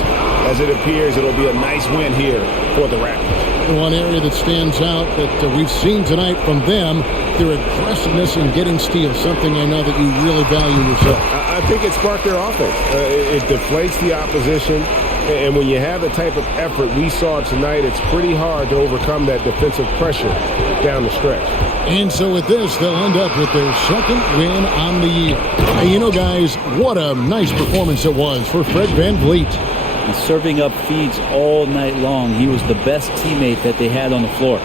as it appears it'll be a nice win here for the Raptors. The one area that stands out that we've seen tonight from them, their aggressiveness in getting steals, something I know that you really value yourself. I think it sparked their offense. It deflates the opposition. And when you have the type of effort we saw tonight, it's pretty hard to overcome that defensive pressure down the stretch. And so with this, they'll end up with their second win on the year. Hey, you know, guys, what a nice performance it was for Fred Van Vliet. And serving up feeds all night long. He was the best teammate that they had on the floor.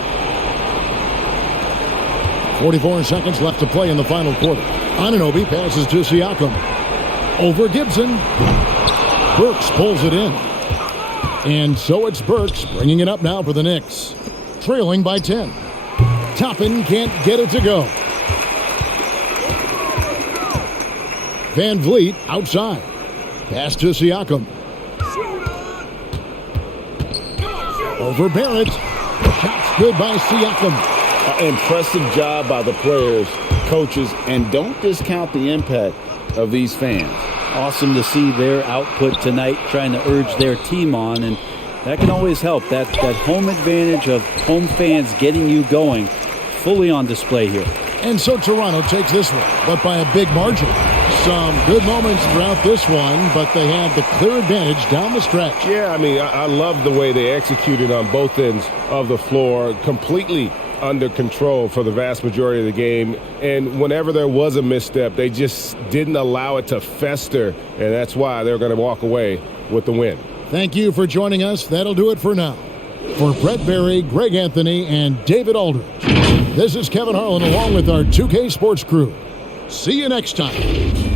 44 seconds left to play in the final quarter. Anunoby passes to Siakam. Over Gibson. Burks pulls it in. And so it's Burks bringing it up now for the Knicks. Trailing by 10. Toppin can't get it to go. Van Vliet outside. Pass to Siakam. Over Barrett. Shots good by Siakam. Impressive job by the players, coaches, and don't discount the impact of these fans. Awesome to see their output tonight, trying to urge their team on, and that can always help. That home advantage of home fans getting you going, fully on display here. And so Toronto takes this one, but by a big margin. Some good moments throughout this one, but they had the clear advantage down the stretch. Yeah, I mean, I love the way they executed on both ends of the floor, completely under control for the vast majority of the game. And whenever there was a misstep, they just didn't allow it to fester, and that's why they're going to walk away with the win. Thank you for joining us. That'll do it for now. For Brett Berry, Greg Anthony, and David Aldridge, this is Kevin Harlan along with our 2K Sports crew. See you next time.